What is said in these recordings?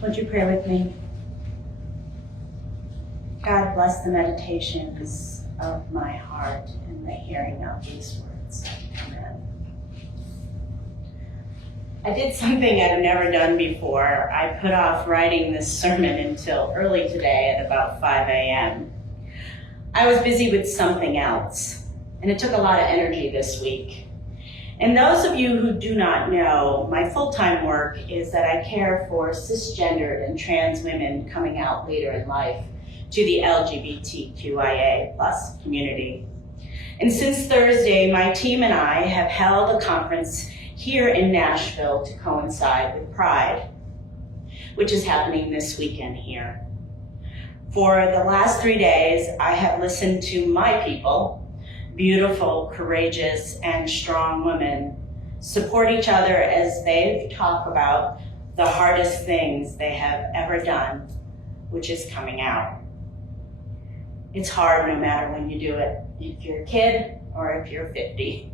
Would you pray with me? God, bless the meditations of my heart and the hearing of these words. Amen. I did something I've never done before. I put off writing this sermon until early today at about 5 a.m. I was busy with something else, and it took a lot of energy this week. And those of you who do not know, my full-time work is that I care for cisgendered and trans women coming out later in life to the LGBTQIA+ community. And since Thursday, my team and I have held a conference here in Nashville to coincide with Pride, which is happening this weekend here. For the last 3 days, I have listened to my people, beautiful, courageous, and strong women, support each other as they talk about the hardest things they have ever done, which is coming out. It's hard no matter when you do it, if you're a kid or if you're 50.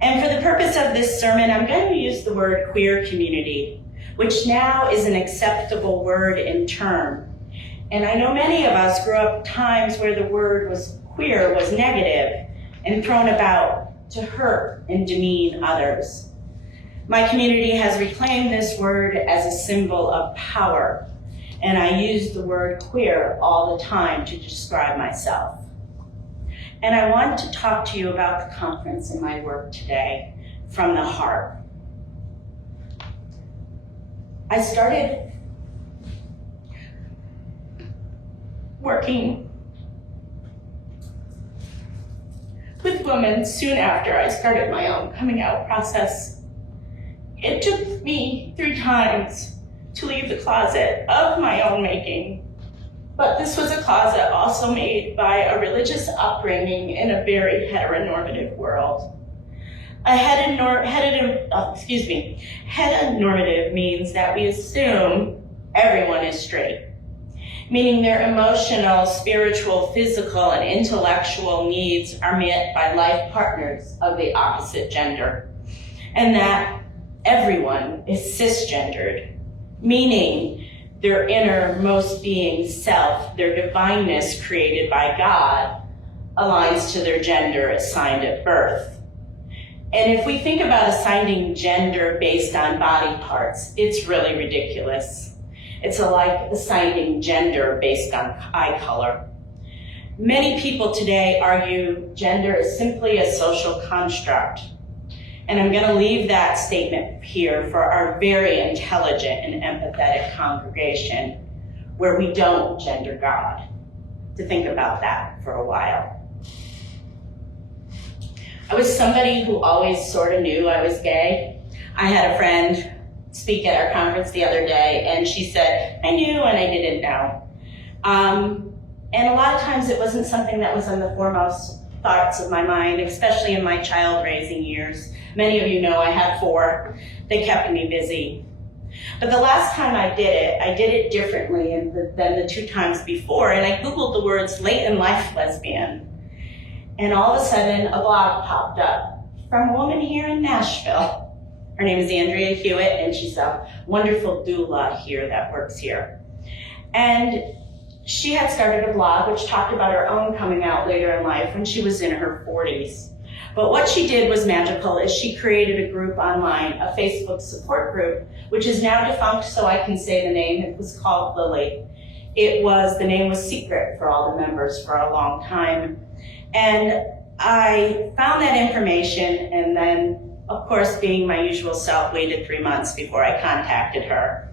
And for the purpose of this sermon, I'm going to use the word queer community, which now is an acceptable word and term. And I know many of us grew up times where the word queer was negative and thrown about to hurt and demean others. My community has reclaimed this word as a symbol of power, and I use the word queer all the time to describe myself. And I want to talk to you about the conference and my work today from the heart. I started working with women soon after I started my own coming out process. It took me 3 times to leave the closet of my own making. But this was a closet also made by a religious upbringing in a very heteronormative world. Heteronormative means that we assume everyone is straight, meaning their emotional, spiritual, physical, and intellectual needs are met by life partners of the opposite gender, and that everyone is cisgendered, meaning their innermost being self, their divineness created by God, aligns to their gender assigned at birth. And if we think about assigning gender based on body parts, it's really ridiculous. It's like assigning gender based on eye color. Many people today argue gender is simply a social construct. And I'm going to leave that statement here for our very intelligent and empathetic congregation where we don't gender God, to think about that for a while. I was somebody who always sort of knew I was gay. I had a friend speak at our conference the other day, and she said, I knew and I didn't know. And a lot of times it wasn't something that was on the foremost thoughts of my mind, especially in my child-raising years. Many of you know I have 4. They kept me busy. But the last time I did it differently than the 2 times before, and I Googled the words late in life lesbian. And all of a sudden, a blog popped up from a woman here in Nashville. Her name is Andrea Hewitt, and she's a wonderful doula here that works here. And she had started a blog which talked about her own coming out later in life when she was in her 40s. But what she did was magical, is she created a group online, a Facebook support group, which is now defunct, so I can say the name. It was called Lily. The name was secret for all the members for a long time. And I found that information, and then, of course, being my usual self, waited 3 months before I contacted her.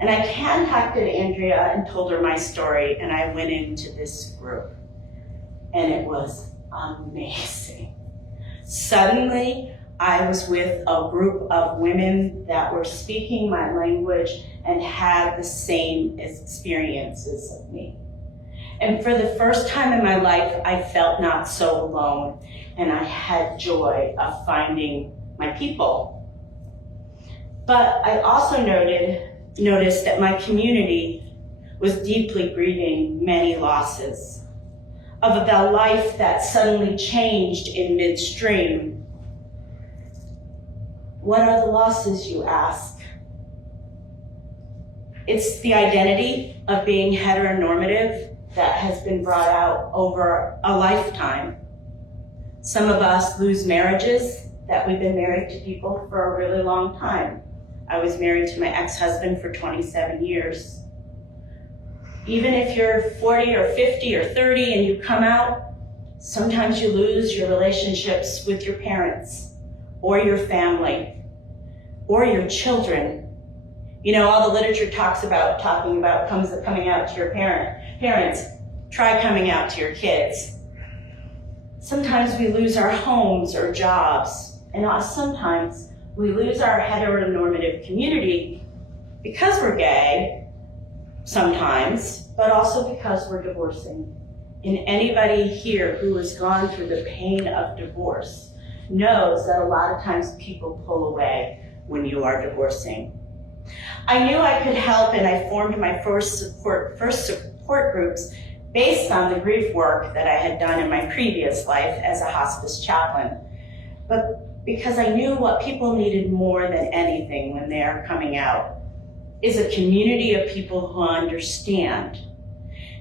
And I contacted Andrea and told her my story, and I went into this group. And it was amazing. Suddenly, I was with a group of women that were speaking my language and had the same experiences of me. And for the first time in my life, I felt not so alone, and I had joy of finding my people. But I also noticed that my community was deeply grieving many losses of the life that suddenly changed in midstream. What are the losses, you ask? It's the identity of being heteronormative that has been brought out over a lifetime. Some of us lose marriages that we've been married to people for a really long time. I was married to my ex-husband for 27 years. Even if you're 40 or 50 or 30 and you come out, sometimes you lose your relationships with your parents or your family or your children. You know, all the literature talking about coming out to your parents. Try coming out to your kids. Sometimes we lose our homes or jobs, and sometimes we lose our heteronormative community because we're gay, sometimes, but also because we're divorcing. And anybody here who has gone through the pain of divorce knows that a lot of times people pull away when you are divorcing. I knew I could help, and I formed my first support groups based on the grief work that I had done in my previous life as a hospice chaplain. But because I knew what people needed more than anything when they are coming out is a community of people who understand.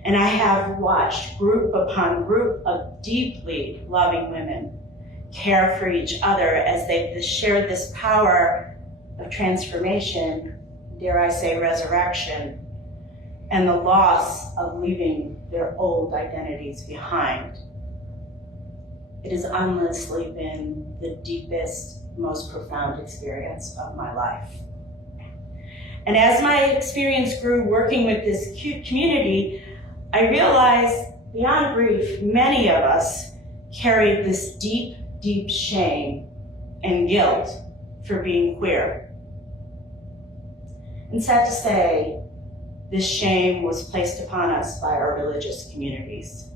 And I have watched group upon group of deeply loving women care for each other as they've shared this power of transformation, dare I say resurrection, and the loss of leaving their old identities behind. It has honestly been the deepest, most profound experience of my life. And as my experience grew working with this community, I realized beyond grief, many of us carried this deep, deep shame and guilt for being queer. And sad to say, this shame was placed upon us by our religious communities.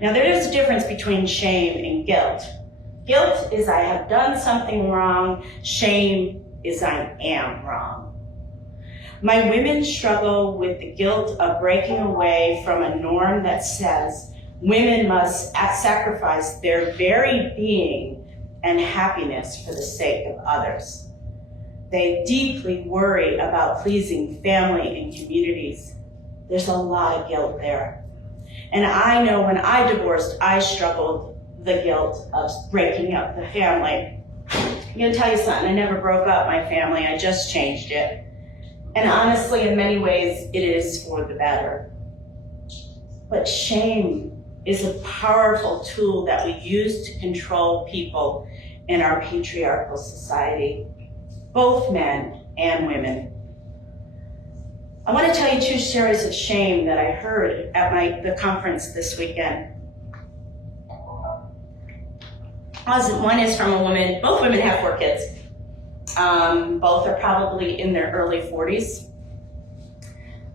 Now, there is a difference between shame and guilt. Guilt is I have done something wrong. Shame is I am wrong. My women struggle with the guilt of breaking away from a norm that says women must sacrifice their very being and happiness for the sake of others. They deeply worry about pleasing family and communities. There's a lot of guilt there. And I know when I divorced, I struggled the guilt of breaking up the family. I'm gonna tell you something, I never broke up my family, I just changed it. And honestly, in many ways, it is for the better. But shame is a powerful tool that we use to control people in our patriarchal society, both men and women. I want to tell you two stories of shame that I heard at the conference this weekend. One is from a woman, both women have 4 kids. Both are probably in their early 40s.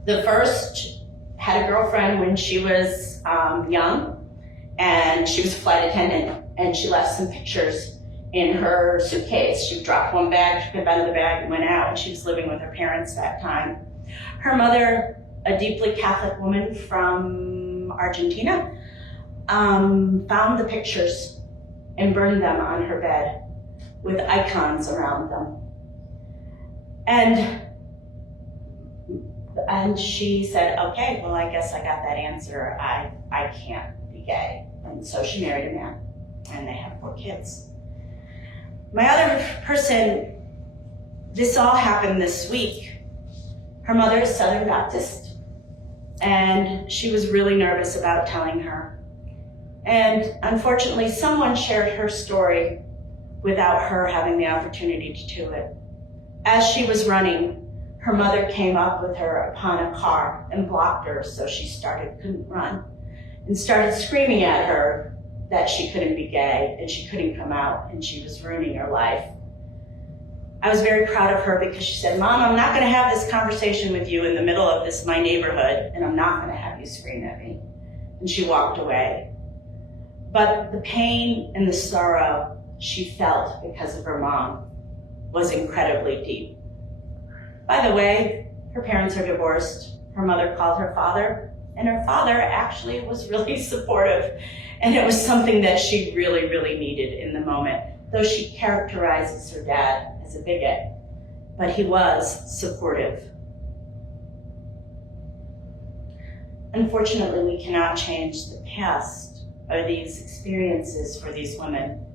The first had a girlfriend when she was young, and she was a flight attendant, and she left some pictures in her suitcase. She dropped one bag, took it out of the bag, and went out, and she was living with her parents that time. Her mother, a deeply Catholic woman from Argentina, found the pictures and burned them on her bed with icons around them. And she said, okay, well, I guess I got that answer. I can't be gay. And so she married a man, and they have 4 kids. My other person, this all happened this week. Her mother is Southern Baptist, and she was really nervous about telling her. And unfortunately, someone shared her story without her having the opportunity to do it. As she was running, her mother came up with her upon a car and blocked her, so she couldn't run, and started screaming at her that she couldn't be gay and she couldn't come out and she was ruining her life. I was very proud of her because she said, Mom, I'm not gonna have this conversation with you in the middle of my neighborhood, and I'm not gonna have you scream at me. And she walked away. But the pain and the sorrow she felt because of her mom was incredibly deep. By the way, her parents are divorced. Her mother called her father, and her father actually was really supportive. And it was something that she really, really needed in the moment, though she characterizes her dad as a bigot, but he was supportive. Unfortunately, we cannot change the past or these experiences for these women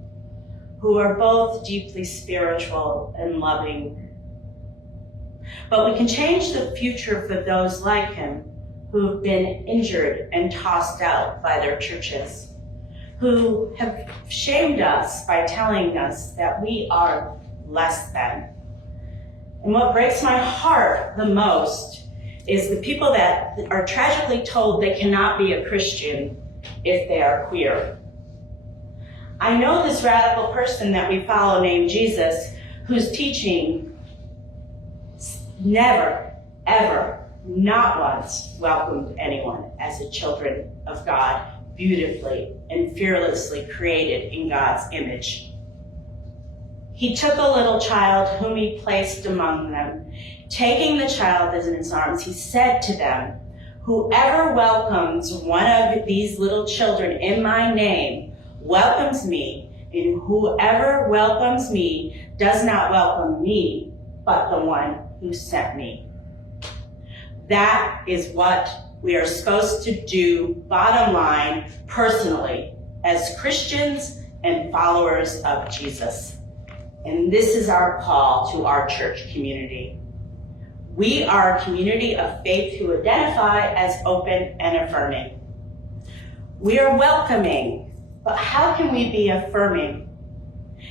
who are both deeply spiritual and loving. But we can change the future for those like him who have been injured and tossed out by their churches, who have shamed us by telling us that we are less than. And what breaks my heart the most is the people that are tragically told they cannot be a Christian if they are queer. I know this radical person that we follow named Jesus, whose teaching never, ever, not once welcomed anyone as the children of God, beautifully and fearlessly created in God's image. He took a little child whom he placed among them. Taking the child in his arms, he said to them, "Whoever welcomes one of these little children in my name welcomes me, and whoever welcomes me does not welcome me, but the one who sent me." That is what we are supposed to do, bottom line, personally, as Christians and followers of Jesus. And this is our call to our church community. We are a community of faith who identify as open and affirming. We are welcoming, but how can we be affirming?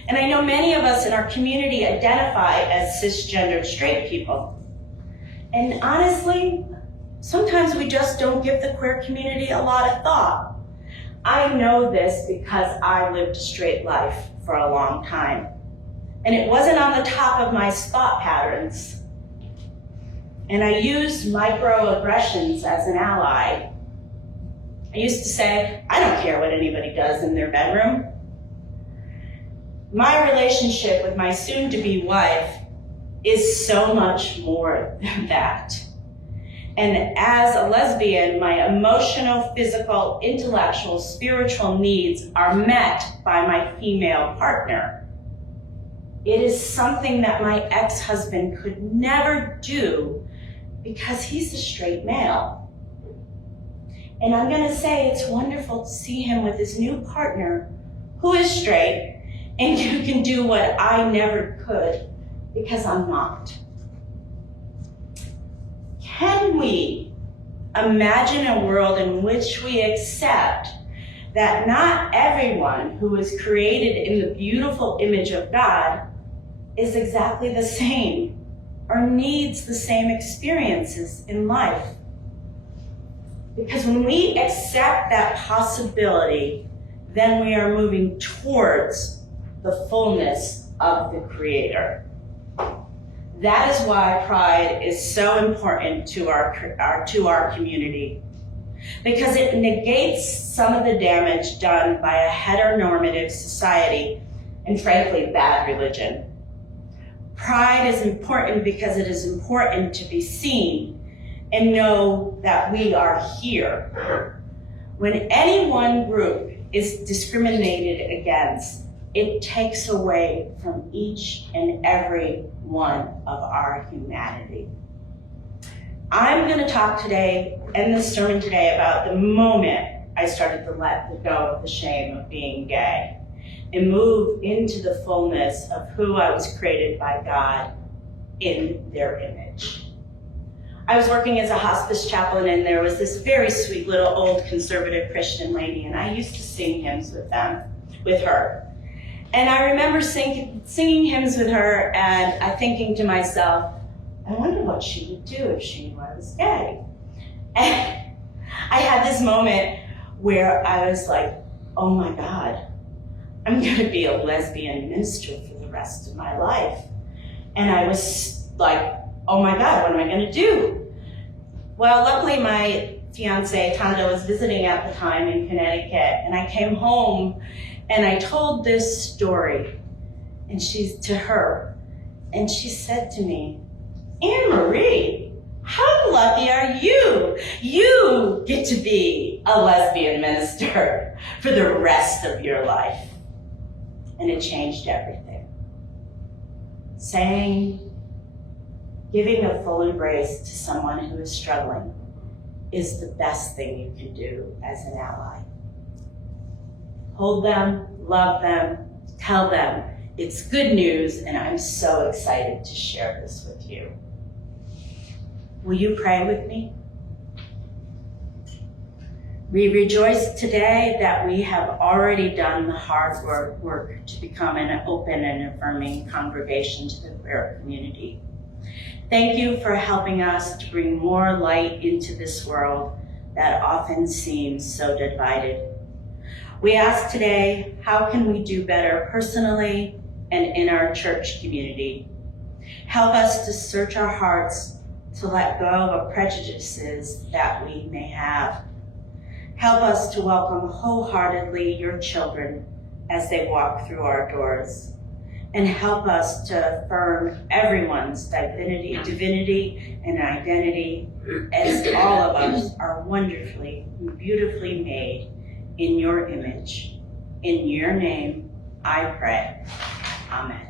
And I know many of us in our community identify as cisgendered straight people. And honestly, sometimes we just don't give the queer community a lot of thought. I know this because I lived a straight life for a long time. And it wasn't on the top of my thought patterns. And I used microaggressions as an ally. I used to say, I don't care what anybody does in their bedroom. My relationship with my soon-to-be wife is so much more than that. And as a lesbian, my emotional, physical, intellectual, spiritual needs are met by my female partner. It is something that my ex-husband could never do because he's a straight male. And I'm gonna say it's wonderful to see him with his new partner who is straight and who can do what I never could because I'm not. Can we imagine a world in which we accept that not everyone who is created in the beautiful image of God is exactly the same or needs the same experiences in life? Because when we accept that possibility, then we are moving towards the fullness of the Creator. That is why pride is so important to our community, because it negates some of the damage done by a heteronormative society and, frankly, bad religion. Pride is important because it is important to be seen and know that we are here. When any one group is discriminated against, it takes away from each and every one of our humanity. I'm going to talk today, and this sermon today, about the moment I started to let go of the shame of being gay and move into the fullness of who I was created by God in their image. I was working as a hospice chaplain, and there was this very sweet little old conservative Christian lady, and I used to sing hymns with her. And I remember singing hymns with her, and I thinking to myself, I wonder what she would do if she knew I was gay. And I had this moment where I was like, oh my God, I'm gonna be a lesbian minister for the rest of my life. And I was like, oh my God, what am I gonna do? Well, luckily my fiance, Tanda, was visiting at the time in Connecticut, and I came home and I told this story to her, and she said to me, Anne-Marie, how lucky are you? You get to be a lesbian minister for the rest of your life. And it changed everything. Giving a full embrace to someone who is struggling is the best thing you can do as an ally. Hold them, love them, tell them it's good news, and I'm so excited to share this with you. Will you pray with me? We rejoice today that we have already done the hard work to become an open and affirming congregation to the queer community. Thank you for helping us to bring more light into this world that often seems so divided. We ask today, how can we do better personally and in our church community? Help us to search our hearts to let go of prejudices that we may have. Help us to welcome wholeheartedly your children as they walk through our doors. And help us to affirm everyone's divinity and identity, as all of us are wonderfully and beautifully made in your image. In your name, I pray. Amen.